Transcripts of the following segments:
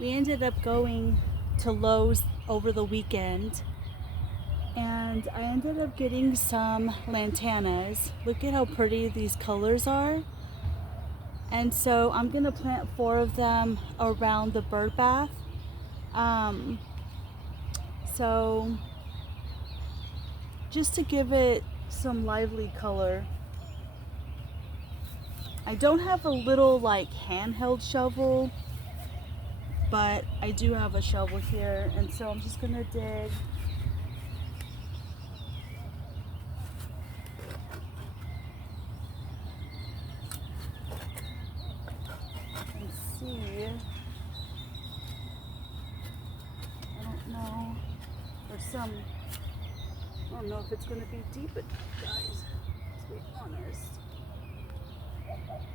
We ended up going to Lowe's over the weekend and I ended up getting some lantanas. Look at how pretty these colors are. And so I'm gonna plant 4 of them around the bird bath. Um, so just to give it some lively color. I don't have a little like handheld shovel, but I do have a shovel here, and so I'm just gonna dig. And see. I don't know. There's some. I don't know if it's gonna be deep, but guys, to be honest. Like that.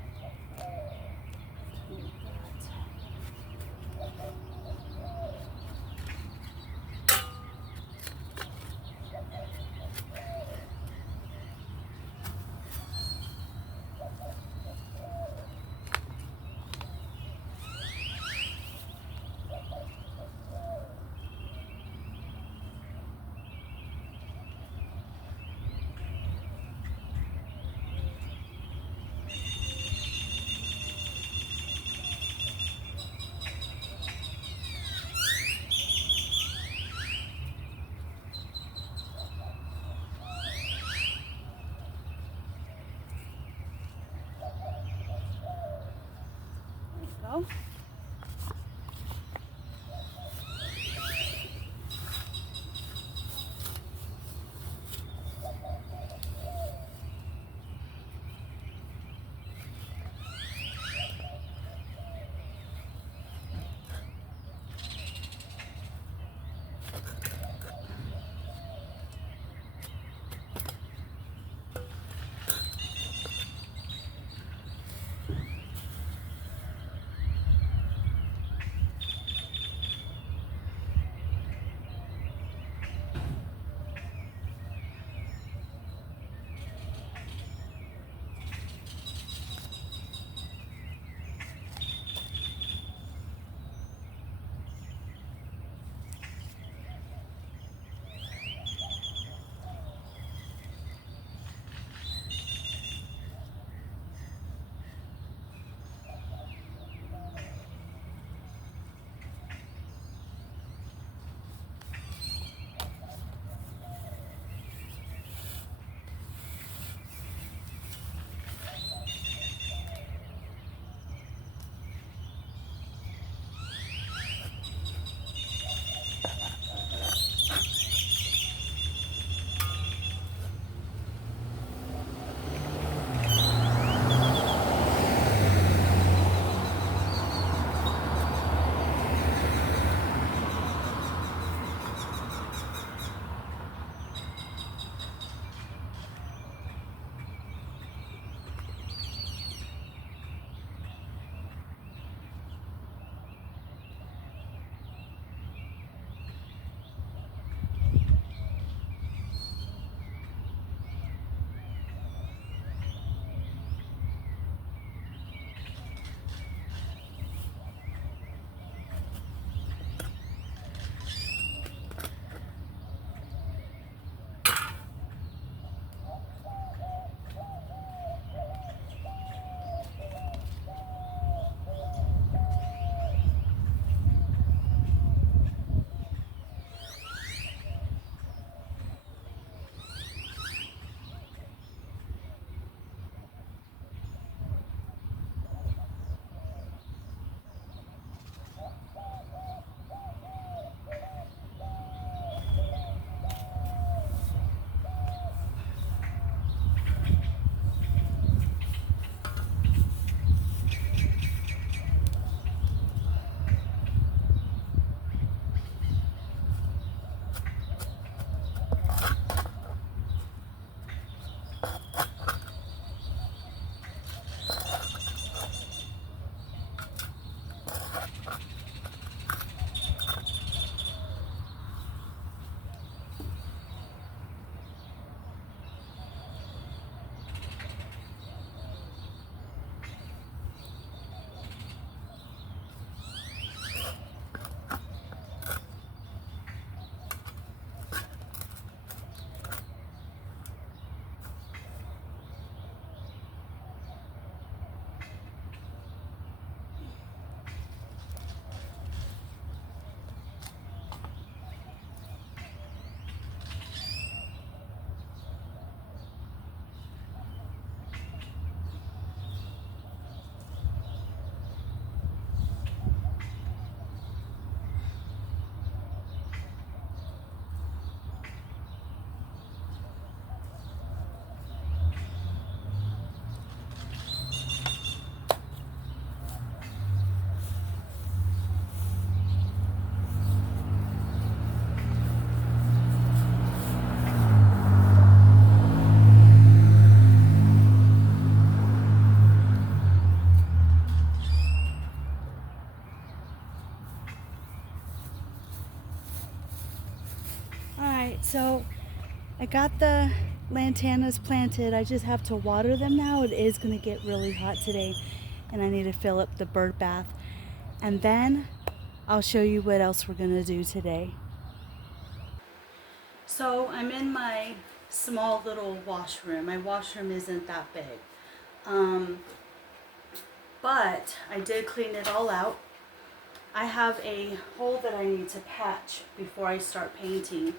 There we go. So I got the lantanas planted. I just have to water them now. It is going to get really hot today, and I need to fill up the bird bath. And then I'll show you what else we're going to do today. So I'm in my small little washroom. My washroom isn't that big. But I did clean it all out. I have a hole that I need to patch before I start painting.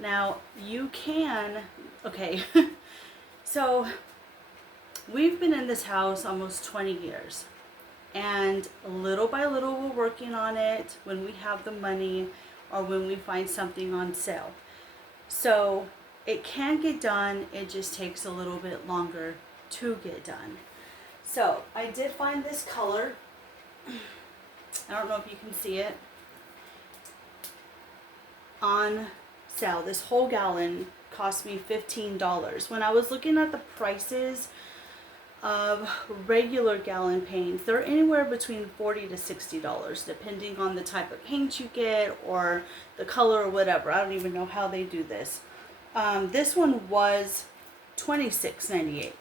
Now you can, okay, so we've been in this house almost 20 years. And little by little we're working on it when we have the money or when we find something on sale. So it can get done, it just takes a little bit longer to get done. So I did find this color. I don't know if you can see it. On sale. This whole gallon cost me $15. When I was looking at the prices of regular gallon paints, they're anywhere between $40 to $60 depending on the type of paint you get or the color or whatever. I don't even know how they do this. This one was $26.98,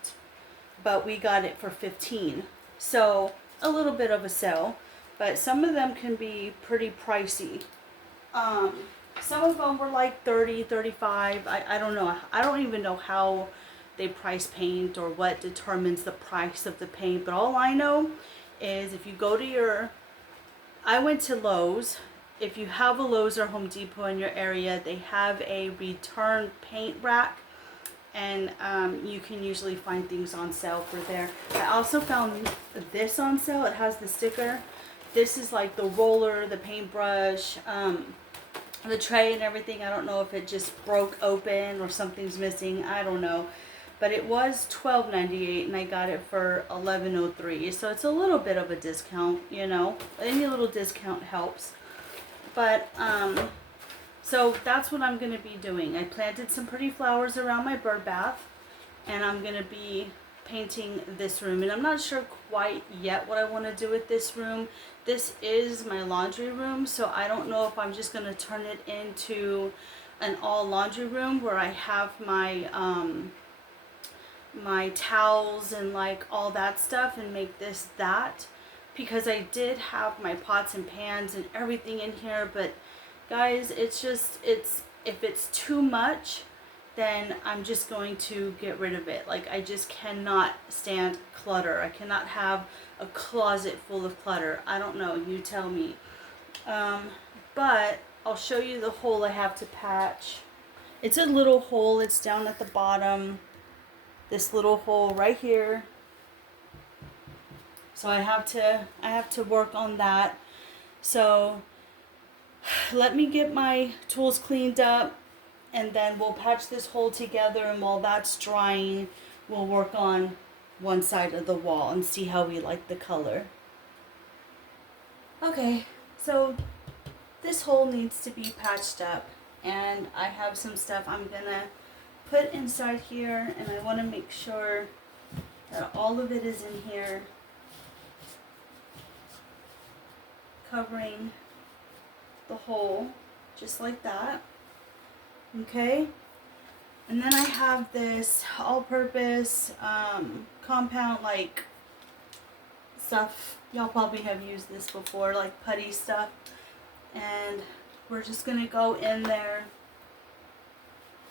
but we got it for $15, so a little bit of a sale, but some of them can be pretty pricey. Some of them were like $30, $35. I don't know. I don't even know how they price paint or what determines the price of the paint, but all I know is if you go to I went to Lowe's. If you have a Lowe's or Home Depot in your area, they have a return paint rack, and you can usually find things on sale for there. I also found this on sale. It has the sticker. This is like the roller, the paintbrush, the tray and everything. I don't know if it just broke open or something's missing. I don't know. But it was $12.98 and I got it for $11.03. So it's a little bit of a discount, you know. Any little discount helps. But so that's what I'm going to be doing. I planted some pretty flowers around my bird bath, and I'm going to be painting this room. And I'm not sure quite yet what I want to do with this room. This is my laundry room, so I don't know if I'm just going to turn it into an all laundry room where I have my my towels and like all that stuff and make this that, because I did have my pots and pans and everything in here. But guys, it's just, if it's too much, then I'm just going to get rid of it. Like, I just cannot stand clutter. I cannot have a closet full of clutter. I don't know, you tell me. But I'll show you the hole I have to patch. It's a little hole, it's down at the bottom. This little hole right here. So I have to work on that. So let me get my tools cleaned up, and then we'll patch this hole together, and while that's drying, we'll work on one side of the wall and see how we like the color. Okay, so this hole needs to be patched up, and I have some stuff I'm gonna put inside here, and I want to make sure that all of it is in here, covering the hole just like that. Okay, and then I have this all-purpose compound like stuff. Y'all probably have used this before, like putty stuff, and we're just gonna go in there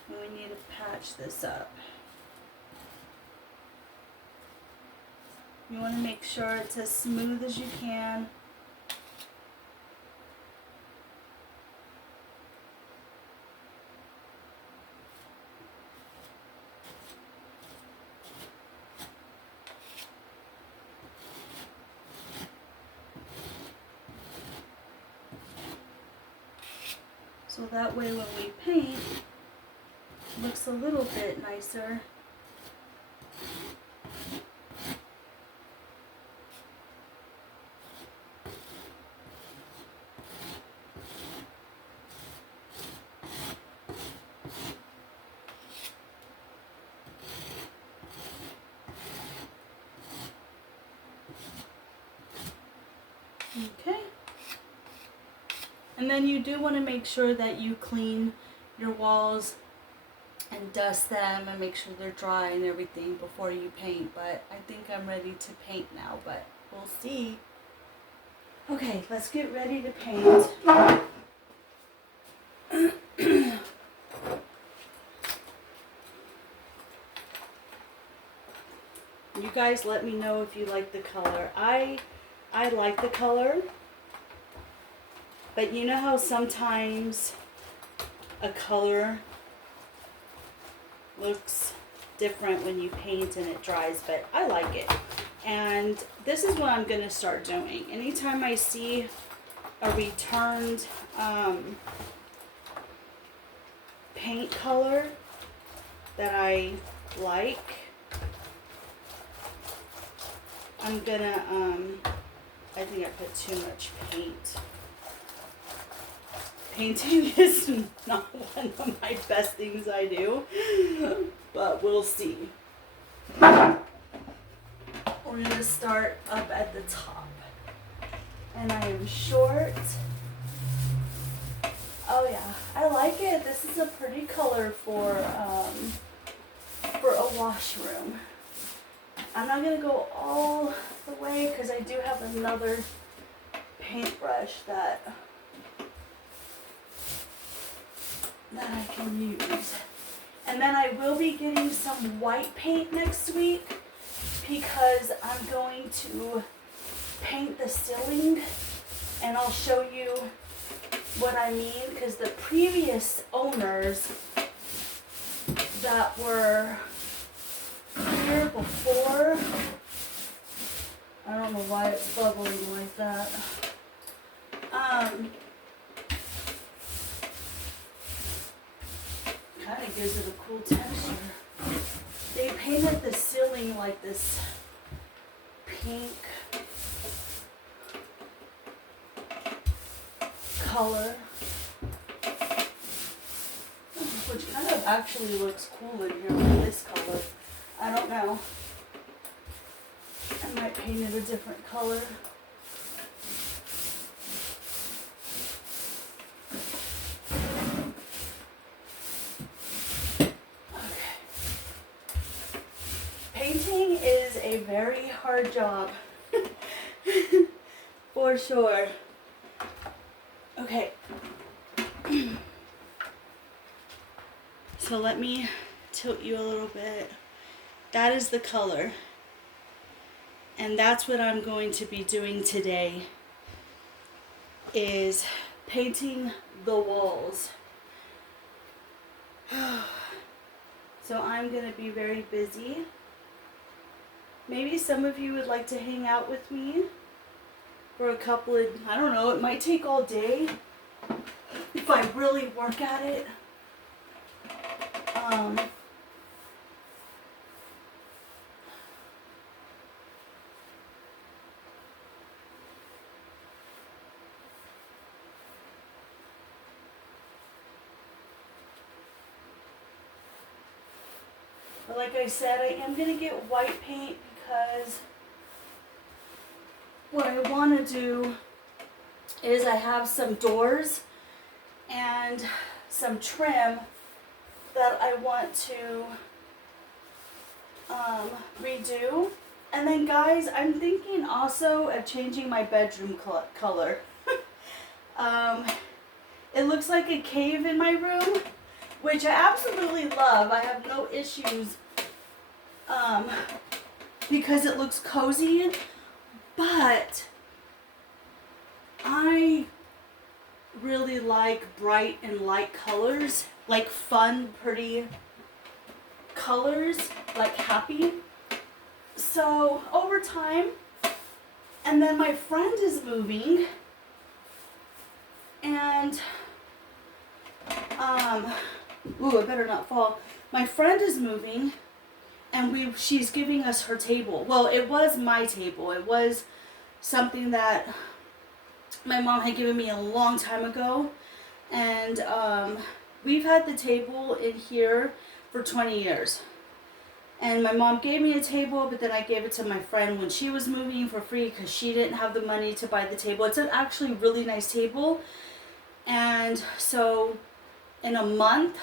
and we need to patch this up. You want to make sure it's as smooth as you can. So that way when we paint, it looks a little bit nicer. Okay. And then you do want to make sure that you clean your walls and dust them and make sure they're dry and everything before you paint. But I think I'm ready to paint now, but we'll see. Okay, let's get ready to paint. You guys let me know if you like the color. I like the color, but you know how sometimes a color looks different when you paint and it dries, but I like it. And this is what I'm going to start doing. Anytime I see a returned paint color that I like, I'm gonna, I think I put too much paint. Painting is not one of my best things I do, but we'll see. We're gonna start up at the top. And I am short. Oh yeah, I like it. This is a pretty color for a washroom. I'm not gonna go all the way because I do have another paintbrush that I can use. And then I will be getting some white paint next week because I'm going to paint the ceiling, and I'll show you what I mean, because the previous owners that were here before, I don't know why it's bubbling like that. Kind of gives it a cool texture. They painted the ceiling like this pink color, which kind of actually looks cool in here with this color. I don't know. I might paint it a different color. Painting is a very hard job, for sure. Okay, so let me tilt you a little bit. That is the color, and that's what I'm going to be doing today, is painting the walls. So I'm going to be very busy. Maybe some of you would like to hang out with me for a couple of, I don't know, it might take all day if I really work at it. But like I said, I am going to get white paint because what I want to do is I have some doors and some trim that I want to redo. And then guys, I'm thinking also of changing my bedroom color. It looks like a cave in my room, which I absolutely love. I have no issues because it looks cozy, but I really like bright and light colors, like fun, pretty colors, like happy. So over time, and then my friend is moving, and ooh, I better not fall. My friend is moving, and she's giving us her table. Well, it was my table. It was something that my mom had given me a long time ago, and we've had the table in here for 20 years. And my mom gave me a table, but then I gave it to my friend when she was moving for free because she didn't have the money to buy the table. It's an actually really nice table, and so in a month,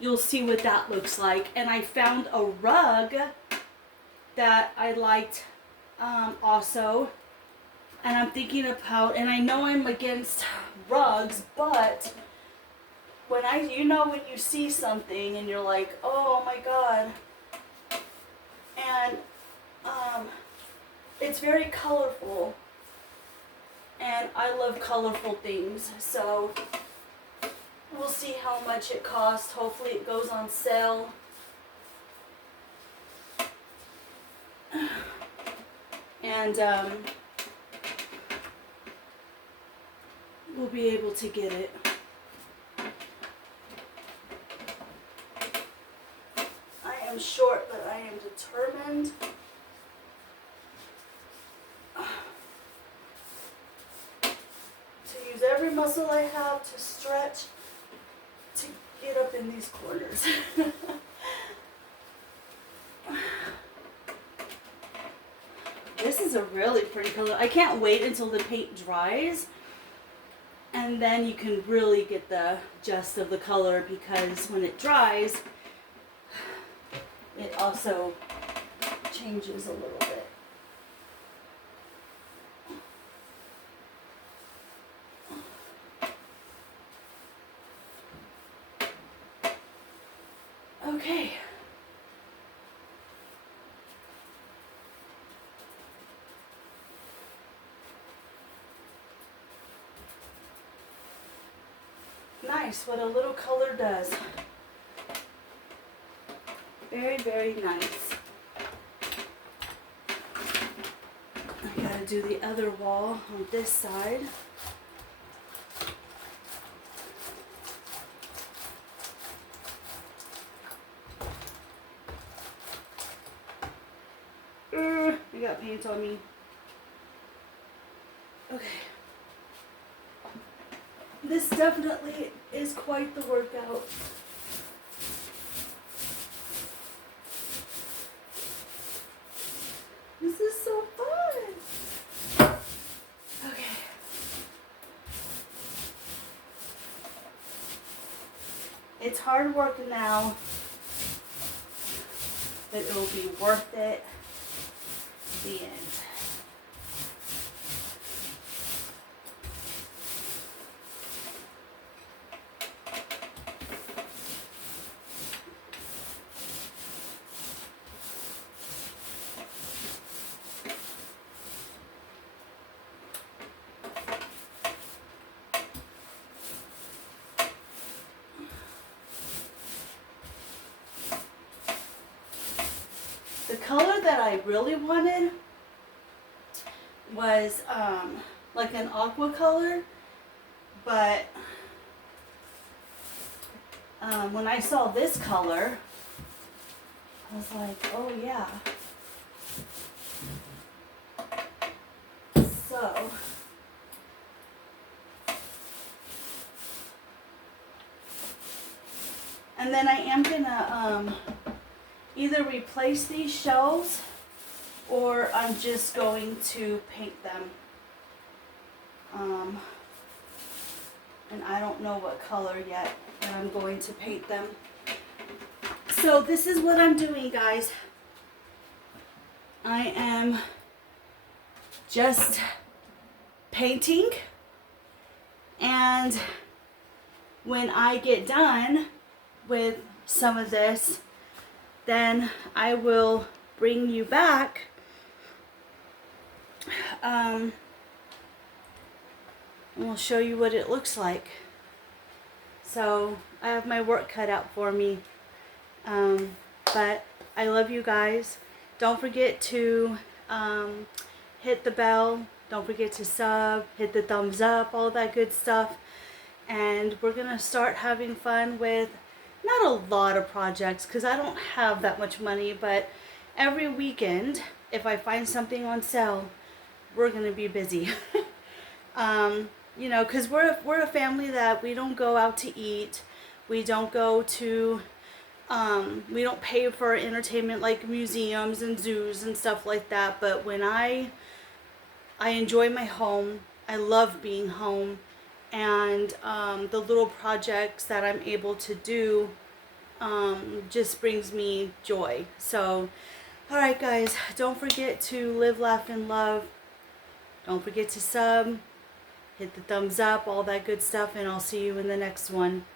you'll see what that looks like. And I found a rug that I liked also. And I'm thinking about, and I know I'm against rugs, but when when you see something and you're like, oh my God. And it's very colorful. And I love colorful things. So we'll see how much it costs. Hopefully it goes on sale. And we'll be able to get it. I am short, but I am determined. To use every muscle I have to stretch to get up in these corners. This is a really pretty color. I can't wait until the paint dries. And then you can really get the gist of the color, because when it dries, it also changes a little bit. Okay. Nice, what a little color does. Very, very nice. I gotta do the other wall on this side. I got paint on me. Okay. This definitely is quite the workout. This is so fun. Okay. It's hard work now, but it will be worth it. The end. The color that I really wanted was like an aqua color, but when I saw this color, I was like, oh yeah. So and then I am gonna either replace these shelves, or I'm just going to paint them. And I don't know what color yet, but I'm going to paint them. So this is what I'm doing, guys. I am just painting, and when I get done with some of this, then I will bring you back and we'll show you what it looks like. So I have my work cut out for me, but I love you guys. Don't forget to hit the bell, don't forget to sub, hit the thumbs up, all that good stuff. And we're gonna start having fun with not a lot of projects, because I don't have that much money, but every weekend, if I find something on sale, we're gonna be busy. You know, because we're a family that we don't go out to eat, we don't go to we don't pay for entertainment like museums and zoos and stuff like that. But when I enjoy my home, I love being home, and the little projects that I'm able to do just brings me joy. So, all right, guys, don't forget to live, laugh, and love. Don't forget to sub, hit the thumbs up, all that good stuff, and I'll see you in the next one.